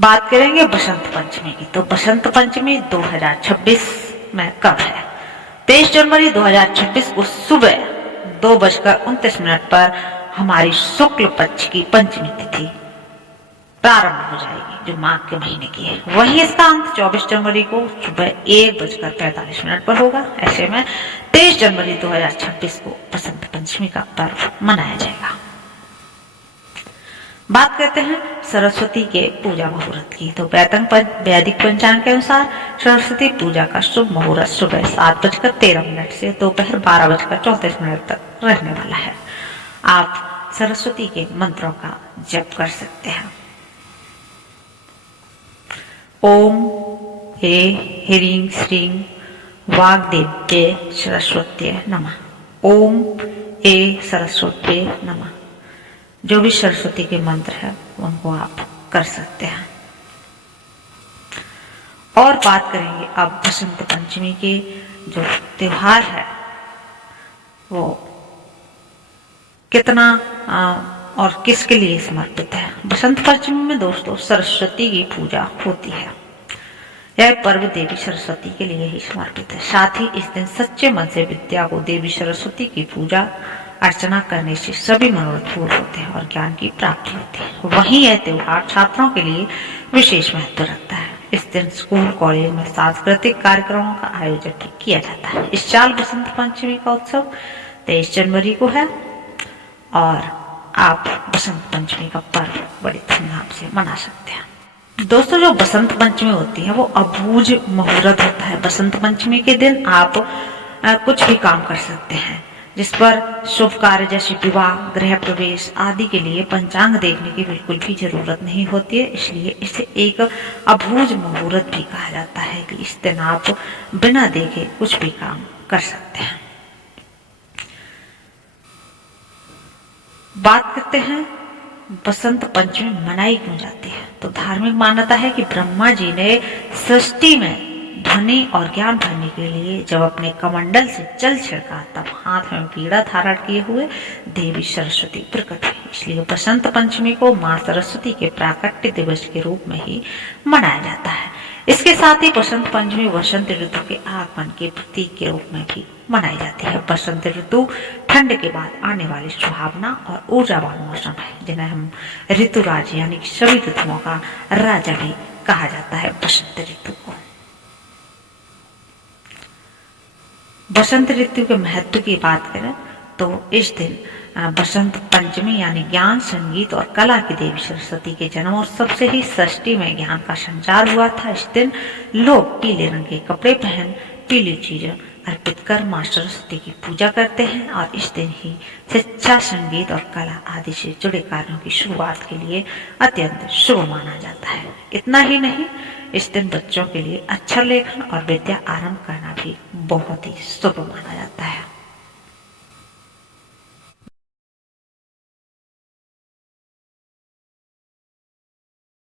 बात करेंगे बसंत पंचमी की। तो बसंत पंचमी 2026 में कब है? 23 जनवरी 2026 को सुबह 2:29 पर हमारी शुक्ल पक्ष की पंचमी तिथि प्रारंभ हो जाएगी, जो माघ के महीने की है। वही इसका अंत 24 जनवरी को सुबह 1:45 पर होगा। ऐसे में 23 जनवरी 2026 को बसंत पंचमी का पर्व मनाया जाएगा। बात करते हैं सरस्वती के पूजा मुहूर्त की। तो वैदिक पंचांग के अनुसार सरस्वती पूजा का शुभ मुहूर्त सुबह 7:13 से दोपहर 12:34 तक रहने वाला है। आप सरस्वती के मंत्रों का जप कर सकते हैं। ओम हे ह्रीं श्रीं वाग्देव्ये सरस्वत्यै नमः। ओम हे सरस्वत्यै नमः। जो भी सरस्वती के मंत्र है उनको आप कर सकते हैं। और बात करेंगे अब बसंत पंचमी के जो त्योहार है वो कितना और किसके लिए समर्पित है। बसंत पंचमी में दोस्तों सरस्वती की पूजा होती है। यह पर्व देवी सरस्वती के लिए ही समर्पित है। साथ ही इस दिन सच्चे मन से विद्या को देवी सरस्वती की पूजा अर्चना करने से सभी मनोरथ पूर्ण होते हैं और ज्ञान की प्राप्ति होती है। वहीं यह त्योहार छात्रों के लिए विशेष महत्व रखता है। इस दिन स्कूल कॉलेज में सांस्कृतिक कार्यक्रमों का आयोजन भी किया जाता है। इस साल बसंत पंचमी का उत्सव 23 जनवरी को है और आप बसंत पंचमी का पर्व बड़ी धूमधाम से मना सकते हैं। दोस्तों, जो बसंत पंचमी होती है वो अबूझ मुहूर्त होता है। बसंत पंचमी के दिन आप कुछ भी काम कर सकते हैं जिस पर शुभ कार्य जैसे विवाह, गृह प्रवेश आदि के लिए पंचांग देखने की बिल्कुल भी जरूरत नहीं होती है। इसलिए इसे एक अबूझ मुहूर्त भी कहा जाता है कि इस दिन आप बिना देखे कुछ भी काम कर सकते हैं। बात करते हैं बसंत पंचमी मनाई क्यों जाती है। तो धार्मिक मान्यता है कि ब्रह्मा जी ने सृष्टि में ध्वनि और ज्ञान भरने के लिए जब अपने कमंडल से जल छिड़का तब हाथ में वीणा धारण किए हुए देवी सरस्वती प्रकट हुई। इसलिए बसंत पंचमी को मां सरस्वती के प्राकट्य दिवस के रूप में ही मनाया जाता है। इसके साथ ही बसंत पंचमी वसंत ऋतु के आगमन के प्रतीक के रूप में भी मनाई जाती है। बसंत ऋतु ठंड के बाद आने वाली सुहावना और ऊर्जावान मौसम है, जिन्हें हम ऋतुराज यानी कि सभी ऋतुओं का राजा भी कहा जाता है बसंत ऋतु को। बसंत ऋतु के महत्व की बात करें तो इस दिन बसंत पंचमी यानी ज्ञान, संगीत और कला की देवी सरस्वती के जन्मोत्सव से ही सृष्टि में ज्ञान का संचार हुआ था। इस दिन लोग पीले रंग के कपड़े पहन पीली चीजें अर्पित कर मां सरस्वती की पूजा करते हैं और इस दिन ही शिक्षा, संगीत और कला आदि से जुड़े कार्यों की शुरुआत के लिए अत्यंत शुभ माना जाता है। इतना ही नहीं, इस दिन बच्चों के लिए अक्षर लेखन और विद्या आरंभ करना भी बहुत ही शुभ माना जाता है।